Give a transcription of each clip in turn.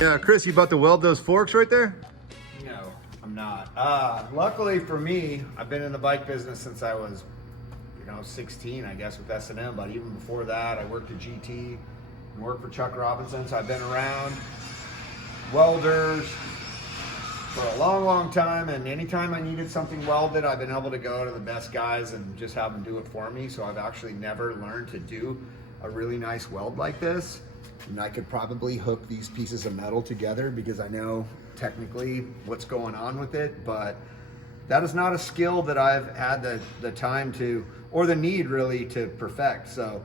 Yeah, Chris, you about to weld those forks right there? No, I'm not. Luckily for me, I've been in the bike business since I was, 16, I guess, with S&M. But even before that, I worked at GT and worked for Chuck Robinson. So I've been around welders for a long, long time. And anytime I needed something welded, I've been able to go to the best guys and just have them do it for me. So I've actually never learned to do a really nice weld like this. And I could probably hook these pieces of metal together because I know technically what's going on with it, but that is not a skill that I've had the time to, or the need really, to perfect. So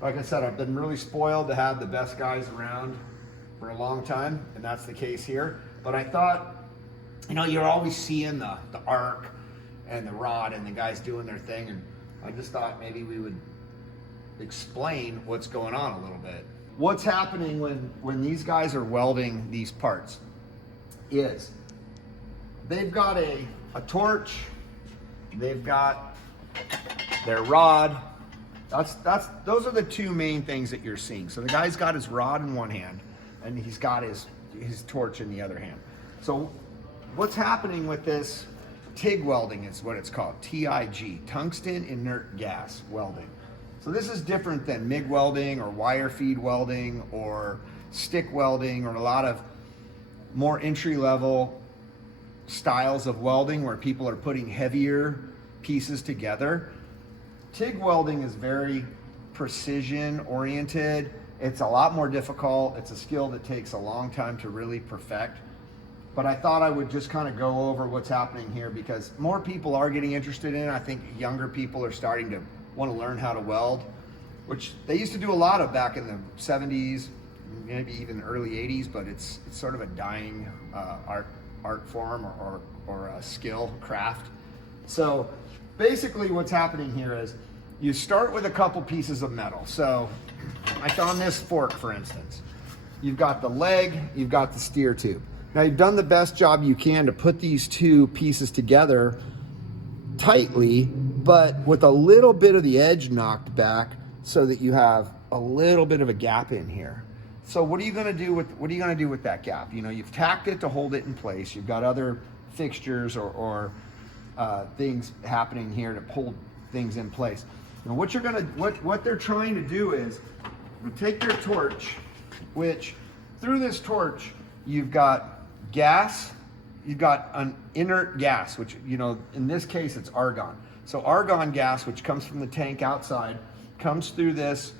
like I said, I've been really spoiled to have the best guys around for a long time, and that's the case here. But I thought, you're always seeing the arc and the rod and the guys doing their thing, and I just thought maybe we would explain what's going on a little bit. What's happening when these guys are welding these parts is they've got a torch, they've got their rod. Those are the two main things that you're seeing. So the guy's got his rod in one hand and he's got his torch in the other hand. So what's happening with this TIG welding is what it's called, TIG, tungsten inert gas welding. So this is different than MIG welding or wire feed welding or stick welding or a lot of more entry-level styles of welding where people are putting heavier pieces together. TIG welding is very precision oriented. It's a lot more difficult. It's a skill that takes a long time to really perfect. But I thought I would just kind of go over what's happening here because more people are getting interested in it. I think younger people are starting to want to learn how to weld, which they used to do a lot of back in the 70s, maybe even early 80s, but it's sort of a dying art form or a skill, craft. So basically what's happening here is you start with a couple pieces of metal. So like on this fork, for instance, you've got the leg, you've got the steer tube. Now you've done the best job you can to put these two pieces together tightly, but with a little bit of the edge knocked back so that you have a little bit of a gap in here. So what are you going to do with that gap? You've tacked it to hold it in place. You've got other fixtures or things happening here to hold things in place. Now what they're trying to do is take their torch, which through this torch you've got gas, you've got an inert gas, which in this case it's argon. So argon gas, which comes from the tank outside, comes through this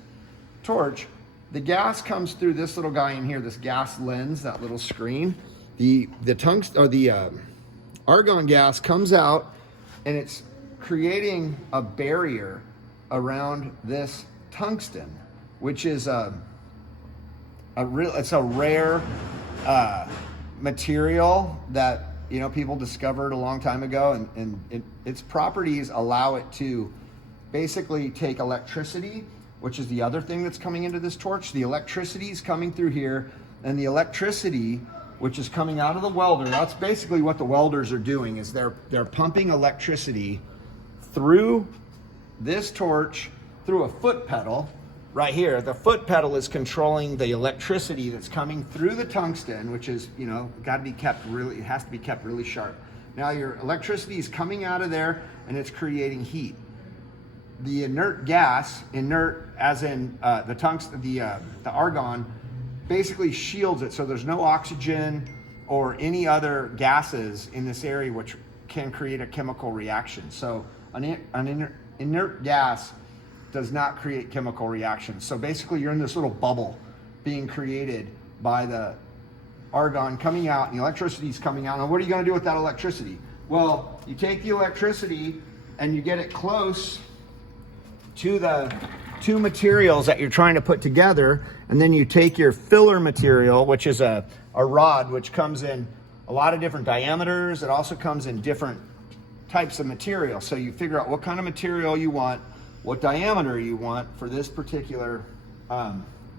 torch. The gas comes through this little guy in here, this gas lens, that little screen. The argon gas comes out and it's creating a barrier around this tungsten, which is it's a rare material that people discovered a long time ago, and its properties allow it to basically take electricity, which is the other thing that's coming into this torch. The electricity is coming through here, and the electricity, which is coming out of the welder, that's basically what the welders are doing, is they're pumping electricity through this torch, through a foot pedal right here. The foot pedal is controlling the electricity that's coming through the tungsten, which is, it has to be kept really sharp. Now your electricity is coming out of there and it's creating heat. The inert gas, inert as in the tungsten, the argon, basically shields it, so there's no oxygen or any other gases in this area which can create a chemical reaction. So an inert gas does not create chemical reactions. So basically you're in this little bubble being created by the argon coming out and the electricity is coming out. Now what are you going to do with that electricity? Well, you take the electricity and you get it close to the two materials that you're trying to put together, and then you take your filler material, which is a rod, which comes in a lot of different diameters. It also comes in different types of material. So you figure out what kind of material you want, what diameter you want for this particular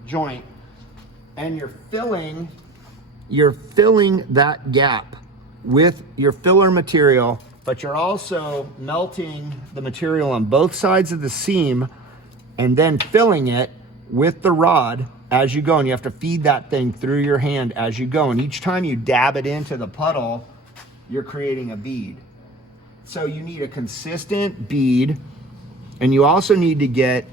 joint, and you're filling that gap with your filler material, but you're also melting the material on both sides of the seam and then filling it with the rod as you go, and you have to feed that thing through your hand as you go. And each time you dab it into the puddle, you're creating a bead. So you need a consistent bead, and you also need to get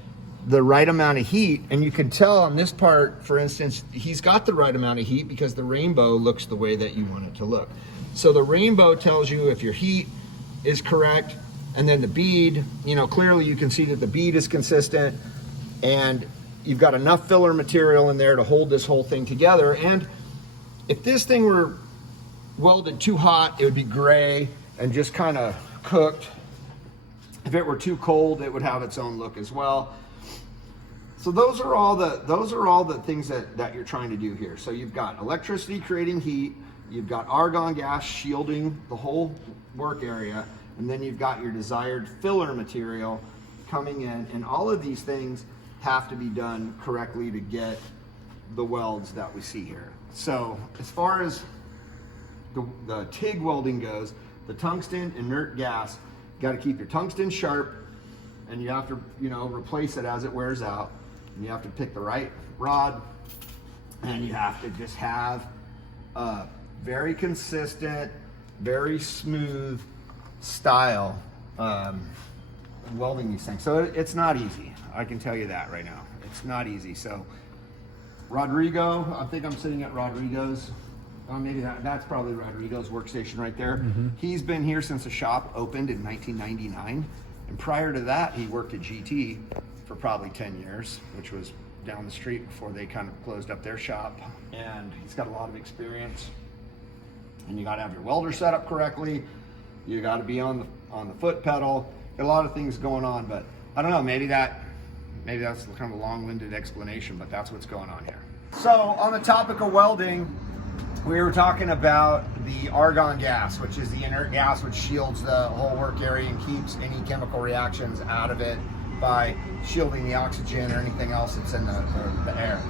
the right amount of heat. And you can tell on this part, for instance, he's got the right amount of heat because the rainbow looks the way that you want it to look. So the rainbow tells you if your heat is correct, and then the bead, you know, clearly you can see that the bead is consistent, and you've got enough filler material in there to hold this whole thing together. And if this thing were welded too hot, it would be gray and just kind of cooked. If it were too cold, it would have its own look as well. So those are all the things that you're trying to do here. So you've got electricity creating heat, you've got argon gas shielding the whole work area, and then you've got your desired filler material coming in, and all of these things have to be done correctly to get the welds that we see here. So as far as the TIG welding goes, the tungsten inert gas, you got to keep your tungsten sharp, and you have to, you know, replace it as it wears out. And you have to pick the right rod, and you have to just have a very consistent, very smooth style welding these things. So it's not easy. I can tell you that right now. It's not easy. So Rodrigo, I think I'm sitting at Rodrigo's. Maybe that's probably Rodrigo's workstation right there. Mm-hmm. He's been here since the shop opened in 1999. And prior to that, he worked at GT for probably 10 years, which was down the street before they kind of closed up their shop. And he's got a lot of experience. And you got to have your welder set up correctly. You got to be on the foot pedal. Got a lot of things going on, but I don't know, maybe that's kind of a long-winded explanation, but that's what's going on here. So on the topic of welding, we were talking about the argon gas, which is the inert gas which shields the whole work area and keeps any chemical reactions out of it by shielding the oxygen or anything else that's in the air.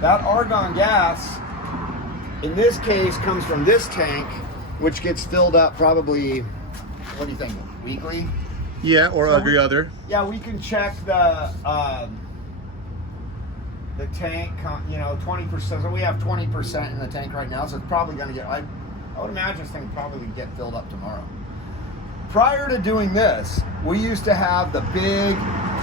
That argon gas, in this case, comes from this tank, which gets filled up probably, what do you think, weekly? Yeah, or every other. Yeah, we can check the tank, you know, 20%. So we have 20% in the tank right now, so it's probably going to get, I would imagine this thing probably get filled up tomorrow. Prior to doing this, we used to have the big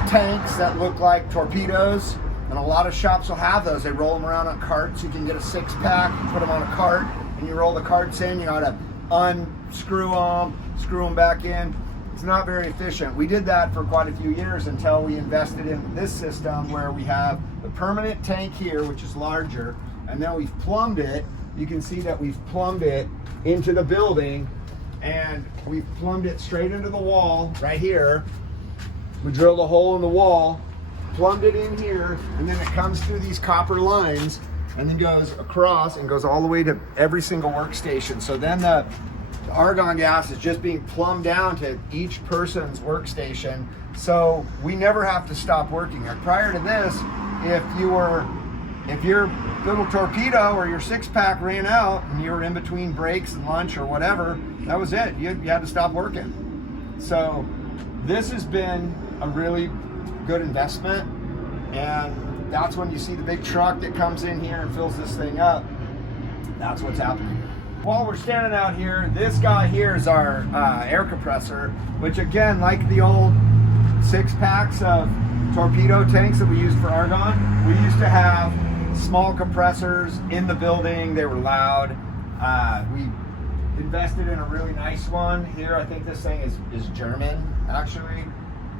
tanks that look like torpedoes, and a lot of shops will have those. They roll them around on carts. You can get a 6-pack, you put them on a cart, and you roll the carts in. You got to unscrew them, screw them back in. It's not very efficient. We did that for quite a few years until we invested in this system where we have the permanent tank here, which is larger, and then we've plumbed it. You can see that we've plumbed it into the building, and we've plumbed it straight into the wall right here. We drilled a hole in the wall, plumbed it in here, and then it comes through these copper lines and then goes across and goes all the way to every single workstation. So then the argon gas is just being plumbed down to each person's workstation, so we never have to stop working. Like prior to this, if your little torpedo or your 6-pack ran out and you were in between breaks and lunch or whatever, that was it. You had to stop working. So this has been a really good investment, and that's when you see the big truck that comes in here and fills this thing up. That's what's happening. While we're standing out here, this guy here is our air compressor, which again, like the old 6-packs of torpedo tanks that we used for argon, we used to have small compressors in the building. They were loud. We invested in a really nice one here. I think this thing is German, actually,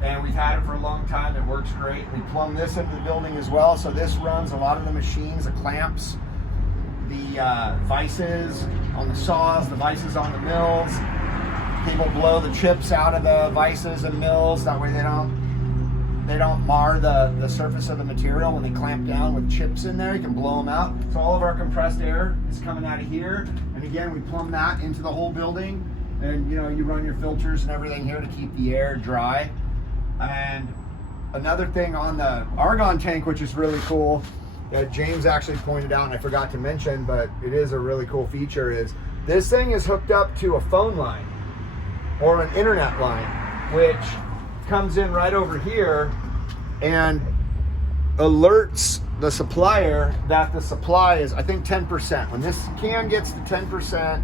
and we've had it for a long time. It works great. We plumbed this into the building as well, so this runs a lot of the machines, the clamps, the vices on the saws, the vices on the mills. People blow the chips out of the vices and mills, that way they don't mar the surface of the material. When they clamp down with chips in there, you can blow them out. So all of our compressed air is coming out of here, and again, we plumb that into the whole building, and you know, you run your filters and everything here to keep the air dry. And another thing on the argon tank, which is really cool, that James actually pointed out and I forgot to mention, but it is a really cool feature, is this thing is hooked up to a phone line or an internet line, which comes in right over here, and alerts the supplier that the supply is, I think, 10%. When this can gets to 10%,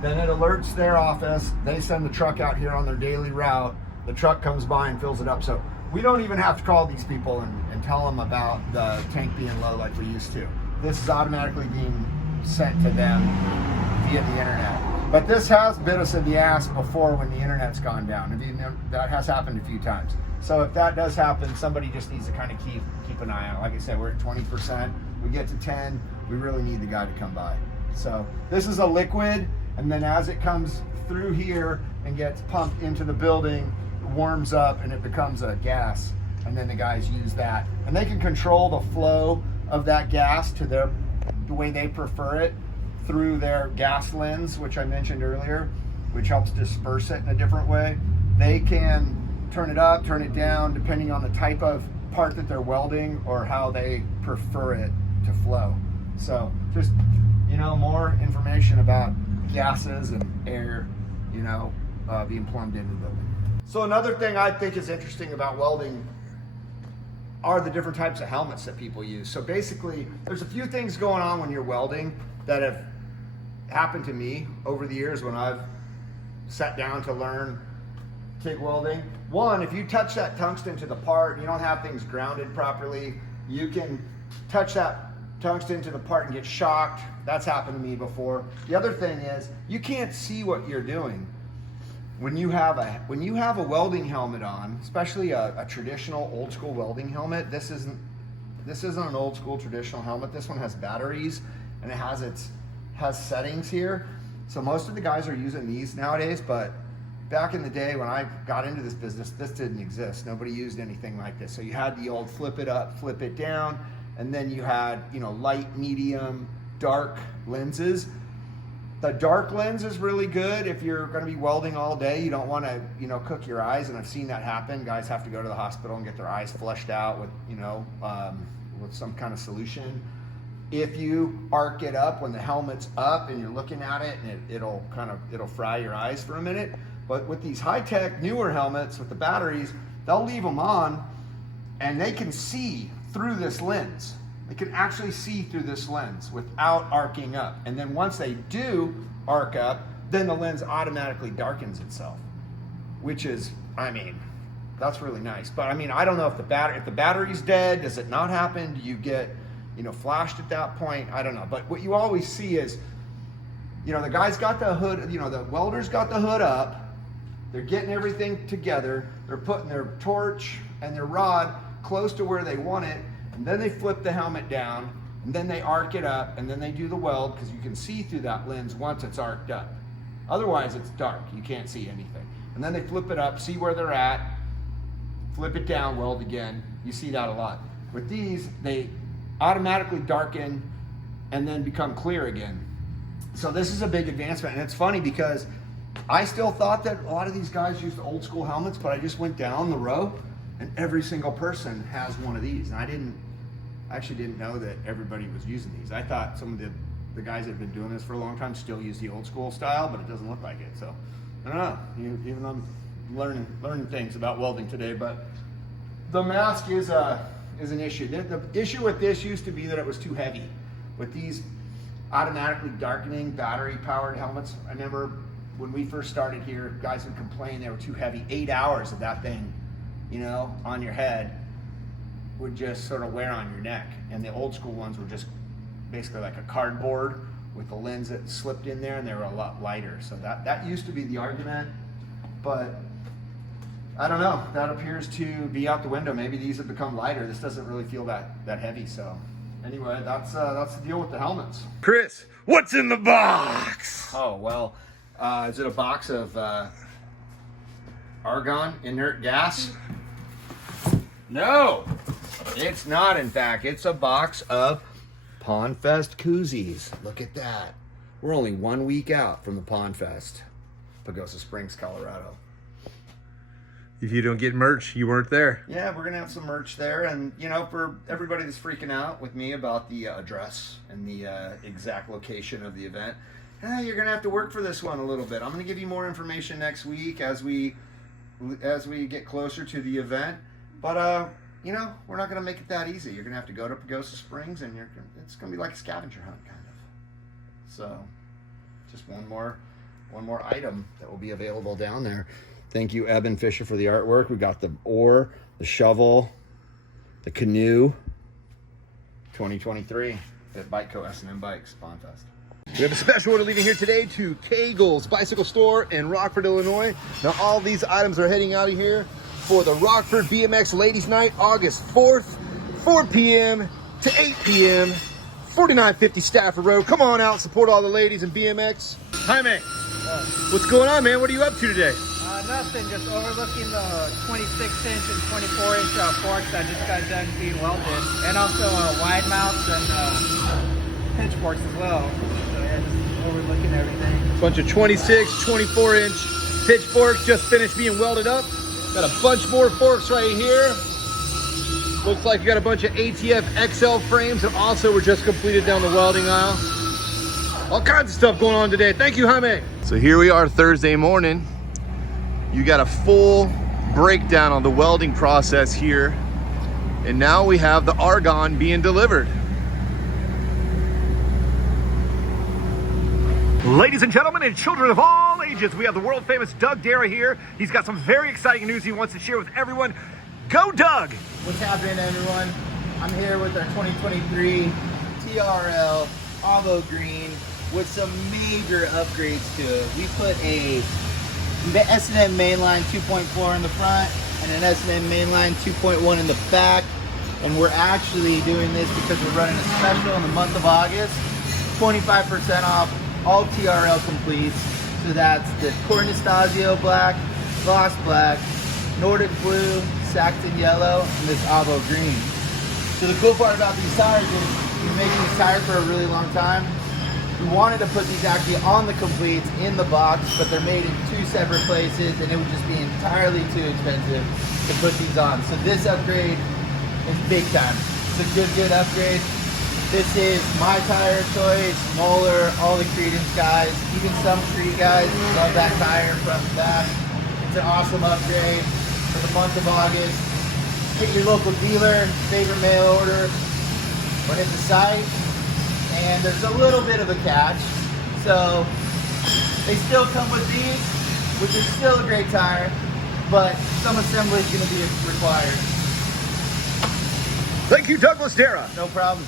then it alerts their office. They send the truck out here on their daily route. The truck comes by and fills it up. So we don't even have to call these people and tell them about the tank being low like we used to. This is automatically being sent to them via the internet. But this has bit us in the ass before when the internet's gone down. That has happened a few times. So if that does happen, somebody just needs to kind of keep an eye out. Like I said, we're at 20%. We get to 10, we really need the guy to come by. So this is a liquid, and then as it comes through here and gets pumped into the building, it warms up and it becomes a gas. And then the guys use that. And they can control the flow of that gas to the way they prefer it through their gas lens, which I mentioned earlier, which helps disperse it in a different way. They can turn it up, turn it down, depending on the type of part that they're welding or how they prefer it to flow. So just, more information about gases and air, being plumbed into the building. So another thing I think is interesting about welding are the different types of helmets that people use. So basically, there's a few things going on when you're welding that have happened to me over the years when I've sat down to learn TIG welding. One, if you touch that tungsten to the part, you don't have things grounded properly, you can touch that tungsten to the part and get shocked. That's happened to me before. The other thing is, you can't see what you're doing. When you have a welding helmet on, especially a traditional old school welding helmet, this isn't an old school traditional helmet. This one has batteries and it has settings here. So most of the guys are using these nowadays, but back in the day when I got into this business, this didn't exist. Nobody used anything like this. So you had the old flip it up, flip it down, and then you had, light, medium, dark lenses. The dark lens is really good if you're going to be welding all day. You don't want to, cook your eyes, and I've seen that happen. Guys have to go to the hospital and get their eyes flushed out with, with some kind of solution. If you arc it up when the helmet's up and you're looking at it, and it'll fry your eyes for a minute. But with these high-tech newer helmets with the batteries, they'll leave them on, and they can see through this lens. They can actually see through this lens without arcing up. And then once they do arc up, then the lens automatically darkens itself, which is, that's really nice. But I don't know if the battery's dead, does it not happen? Do you get, flashed at that point? I don't know. But what you always see is, the guy's got the hood, the welder's got the hood up, they're getting everything together, they're putting their torch and their rod close to where they want it, and then they flip the helmet down, and then they arc it up, and then they do the weld, because you can see through that lens once it's arced up. Otherwise, it's dark. You can't see anything. And then they flip it up, see where they're at, flip it down, weld again. You see that a lot. With these, they automatically darken and then become clear again. So this is a big advancement, and it's funny because I still thought that a lot of these guys used old school helmets, but I just went down the row, and every single person has one of these. And I actually didn't know that everybody was using these. I thought some of the guys that have been doing this for a long time still use the old school style, but it doesn't look like it. So I don't know. Even I'm learning things about welding today, but the mask is an issue. The issue with this used to be that it was too heavy. With these automatically darkening battery powered helmets, I remember when we first started here, guys would complain they were too heavy. 8 hours of that thing, on your head would just sort of wear on your neck. And the old school ones were just basically like a cardboard with the lens that slipped in there, and they were a lot lighter. So that used to be the argument, but I don't know. That appears to be out the window. Maybe these have become lighter. This doesn't really feel that heavy. So anyway, that's the deal with the helmets. Chris, what's in the box? Oh, well, is it a box of argon, inert gas? No, it's not. In fact, it's a box of Pond Fest koozies. Look at that. We're only 1 week out from the Pond Fest, Pagosa Springs, Colorado. If you don't get merch, you weren't there. Yeah, we're going to have some merch there. And, for everybody that's freaking out with me about the address and the exact location of the event, you're going to have to work for this one a little bit. I'm going to give you more information next week as we get closer to the event. But you know, we're not going to make it that easy. You're going to have to go to Pagosa Springs, and it's going to be like a scavenger hunt, kind of. So, just one more item that will be available down there. Thank you, Eben Fisher, for the artwork. We got the oar, the shovel, the canoe. 2023 FITBIKECO S&M Bikes Spawn Fest. We have a special order leaving here today to Kegel's Bicycle Store in Rockford, Illinois. Now all these items are heading out of here for the Rockford BMX Ladies Night, August 4th, 4 p.m. to 8 p.m. 4950 Stafford Road. Come on out, support all the ladies in BMX. Jaime, what's going on, man? What are you up to today? Nothing, just overlooking the 26-inch and 24-inch forks that just got done being welded, and also wide mounts and pitchforks as well. So yeah, just overlooking everything. Bunch of 26, 24-inch pitchforks just finished being welded up. Got a bunch more forks right here. Looks like you got a bunch of ATF XL frames that also were just completed down the welding aisle. All kinds of stuff going on today. Thank you, Jaime. So here we are Thursday morning. You got a full breakdown on the welding process here. And now we have the argon being delivered. Ladies and gentlemen and children of all ages, we have the world famous Doug Dara here. He's got some very exciting news he wants to share with everyone. Go, Doug! What's happening, everyone? I'm here with our 2023 TRL Avo Green with some major upgrades to it. We put a S&M mainline 2.4 in the front and an S&M mainline 2.1 in the back, and we're actually doing this because we're running a special in the month of August, 25% off all TRL completes. So that's the Cornastasio black, Voss black, Nordic blue, Saxon yellow, and this Avo green. So the cool part about these tires is we've been making these tires for a really long time. We wanted to put these actually on the completes in the box, but they're made in two separate places, and it would just be entirely too expensive to put these on. So this upgrade is big time. It's a good upgrade. This is my tire choice, Moeller, all the Credence guys, even some Creed guys love that tire from the back. It's an awesome upgrade for the month of August. Hit your local dealer, favorite mail order, or hit the site. And there's a little bit of a catch. So they still come with these, which is still a great tire, but some assembly is going to be required. Thank you, Douglas Dara. No problem.